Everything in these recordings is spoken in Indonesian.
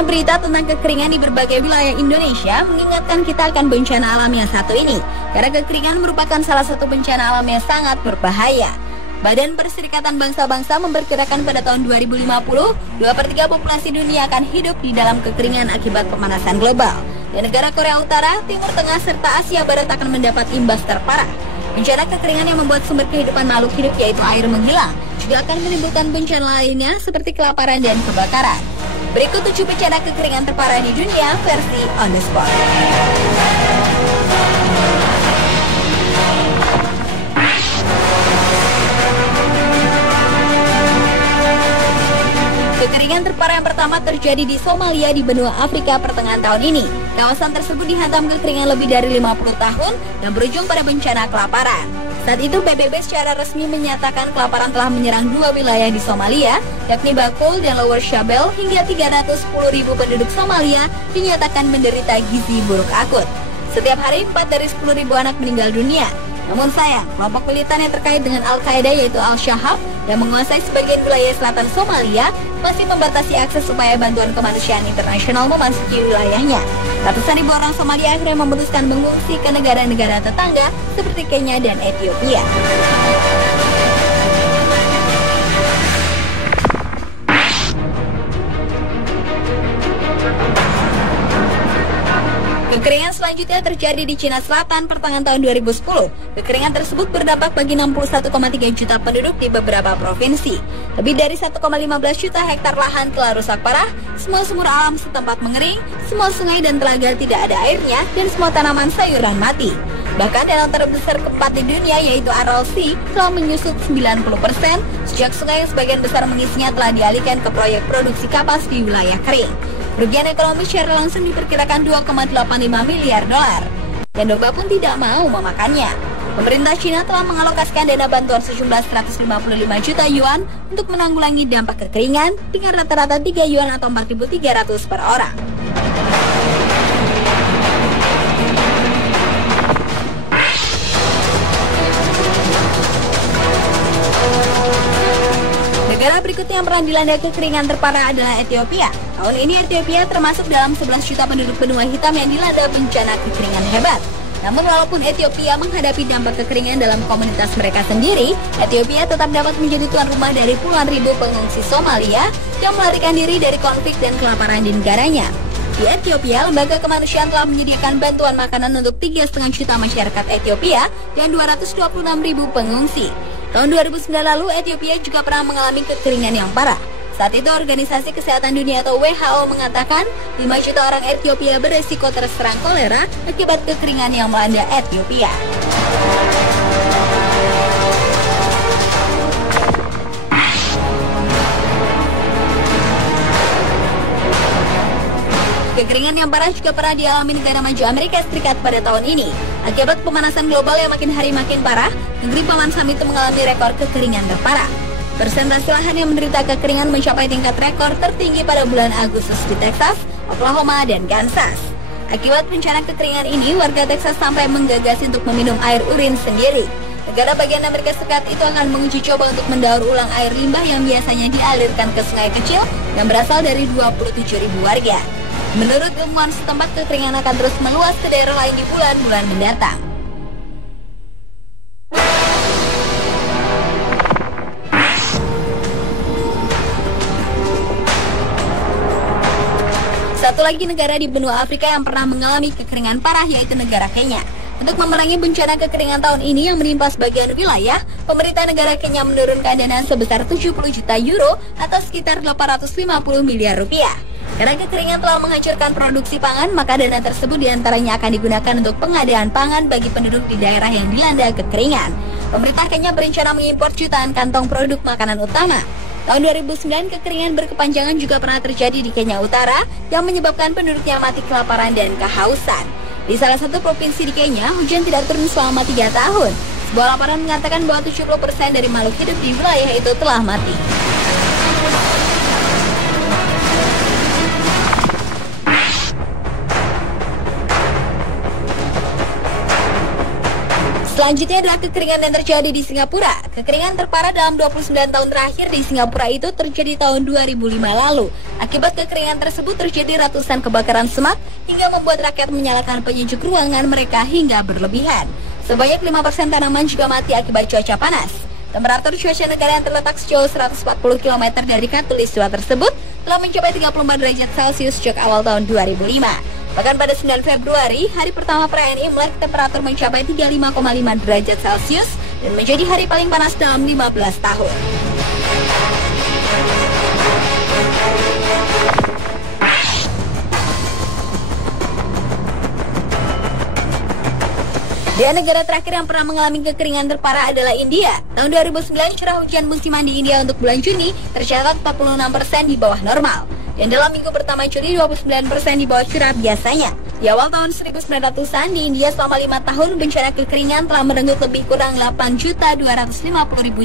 Munculnya berita tentang kekeringan di berbagai wilayah Indonesia mengingatkan kita akan bencana alam yang satu ini, karena kekeringan merupakan salah satu bencana alam yang sangat berbahaya. Badan Perserikatan Bangsa-Bangsa memperkirakan pada tahun 2050, 2/3 populasi dunia akan hidup di dalam kekeringan akibat pemanasan global. Dan negara Korea Utara, Timur Tengah, serta Asia Barat akan mendapat imbas terparah. Bencana kekeringan yang membuat sumber kehidupan makhluk hidup yaitu air menghilang, juga akan menimbulkan bencana lainnya seperti kelaparan dan kebakaran. Berikut 7 bencana kekeringan terparah di dunia versi on the spot. Kekeringan terparah yang pertama terjadi di Somalia di benua Afrika pertengahan tahun ini. Kawasan tersebut dihantam kekeringan lebih dari 50 tahun dan berujung pada bencana kelaparan. Saat itu PBB secara resmi menyatakan kelaparan telah menyerang 2 wilayah di Somalia, yakni Bakul dan Lower Shabelle, hingga 310.000 penduduk Somalia dinyatakan menderita gizi buruk akut. Setiap hari 4 dari 10.000 anak meninggal dunia. Namun sayang, kelompok militan yang terkait dengan Al-Qaeda yaitu Al-Shahab yang menguasai sebagian wilayah selatan Somalia masih membatasi akses supaya bantuan kemanusiaan internasional memasuki wilayahnya. Ratusan ribu orang Somalia akhirnya memutuskan mengungsi ke negara-negara tetangga seperti Kenya dan Ethiopia. Kekeringan selanjutnya terjadi di Cina Selatan pertengahan tahun 2010. Kekeringan tersebut berdampak bagi 61,3 juta penduduk di beberapa provinsi. Lebih dari 1,15 juta hektar lahan telah rusak parah, semua sumur alam setempat mengering, semua sungai dan telaga tidak ada airnya, dan semua tanaman sayuran mati. Bahkan danau terbesar keempat di dunia yaitu Aral Sea telah menyusut 90% sejak sungai yang sebagian besar mengisinya telah dialihkan ke proyek produksi kapas di wilayah kering. Kerugian ekonomi secara langsung diperkirakan 2,85 miliar dolar. Dan domba pun tidak mau memakannya. Pemerintah Cina telah mengalokasikan dana bantuan sejumlah 155 juta yuan untuk menanggulangi dampak kekeringan dengan rata-rata 3 yuan atau 4.300 per orang. Negara berikutnya yang pernah dilanda kekeringan terparah adalah Ethiopia. Tahun ini Ethiopia termasuk dalam 11 juta penduduk benua hitam yang dilanda bencana kekeringan hebat. Namun walaupun Ethiopia menghadapi dampak kekeringan dalam komunitas mereka sendiri, Ethiopia tetap dapat menjadi tuan rumah dari puluhan ribu pengungsi Somalia yang melarikan diri dari konflik dan kelaparan di negaranya. Di Ethiopia, lembaga kemanusiaan telah menyediakan bantuan makanan untuk 3,5 juta masyarakat Ethiopia dan 226 ribu pengungsi. Tahun 2009 lalu, Ethiopia juga pernah mengalami kekeringan yang parah. Saat itu, Organisasi Kesehatan Dunia atau WHO mengatakan 5 juta orang Ethiopia beresiko terserang kolera akibat kekeringan yang melanda Ethiopia. Kekeringan yang parah juga pernah dialami negara maju Amerika Serikat pada tahun ini. Akibat pemanasan global yang makin hari makin parah, negeri Paman Sam itu mengalami rekor kekeringan terparah. Persentase lahan yang menderita kekeringan mencapai tingkat rekor tertinggi pada bulan Agustus di Texas, Oklahoma, dan Kansas. Akibat bencana kekeringan ini, warga Texas sampai menggagas untuk meminum air urin sendiri. Negara bagian Amerika Serikat itu akan menguji coba untuk mendaur ulang air limbah yang biasanya dialirkan ke sungai kecil yang berasal dari 27.000 warga. Menurut ilmuwan setempat, kekeringan akan terus meluas ke daerah lain di bulan-bulan mendatang. Satu lagi negara di benua Afrika yang pernah mengalami kekeringan parah yaitu negara Kenya. Untuk memerangi bencana kekeringan tahun ini yang menimpa sebagian wilayah, pemerintah negara Kenya menurunkan dana sebesar 70 juta euro atau sekitar 850 miliar rupiah. Karena kekeringan telah menghancurkan produksi pangan, maka dana tersebut diantaranya akan digunakan untuk pengadaan pangan bagi penduduk di daerah yang dilanda kekeringan. Pemerintah Kenya berencana mengimpor jutaan kantong produk makanan utama. Tahun 2009, kekeringan berkepanjangan juga pernah terjadi di Kenya Utara yang menyebabkan penduduknya mati kelaparan dan kehausan. Di salah satu provinsi di Kenya, hujan tidak turun selama 3 tahun. Sebuah laporan mengatakan bahwa 70% dari makhluk hidup di wilayah itu telah mati. Selanjutnya adalah kekeringan yang terjadi di Singapura. Kekeringan terparah dalam 29 tahun terakhir di Singapura itu terjadi tahun 2005 lalu. Akibat kekeringan tersebut terjadi ratusan kebakaran semak hingga membuat rakyat menyalakan penyejuk ruangan mereka hingga berlebihan. Sebanyak 5% tanaman juga mati akibat cuaca panas. Temperatur cuaca negara yang terletak sejauh 140 km dari khatulistiwa tersebut telah mencapai 34 derajat Celcius sejak awal tahun 2005. Bahkan pada 9 Februari, hari pertama perayaan Imlek, temperatur mencapai 35,5 derajat Celcius dan menjadi hari paling panas dalam 15 tahun. Dan negara terakhir yang pernah mengalami kekeringan terparah adalah India. Tahun 2009, curah hujan musiman di India untuk bulan Juni tercatat 46% di bawah normal. Dan dalam minggu pertama Juli, 29% di bawah curah biasanya. Di awal tahun 1900-an, di India selama 5 tahun, bencana kekeringan telah merenggut lebih kurang 8.250.000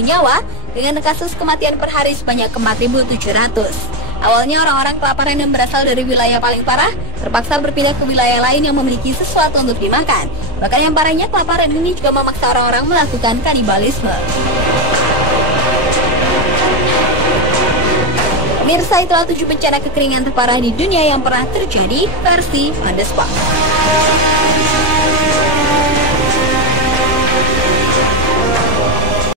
nyawa dengan kasus kematian per hari sebanyak 4.700. Awalnya orang-orang kelaparan yang berasal dari wilayah paling parah terpaksa berpindah ke wilayah lain yang memiliki sesuatu untuk dimakan. Bahkan yang parahnya, kelaparan ini juga memaksa orang-orang melakukan kanibalisme. Pemirsa, itulah 7 bencana kekeringan terparah di dunia yang pernah terjadi versi On The Spot.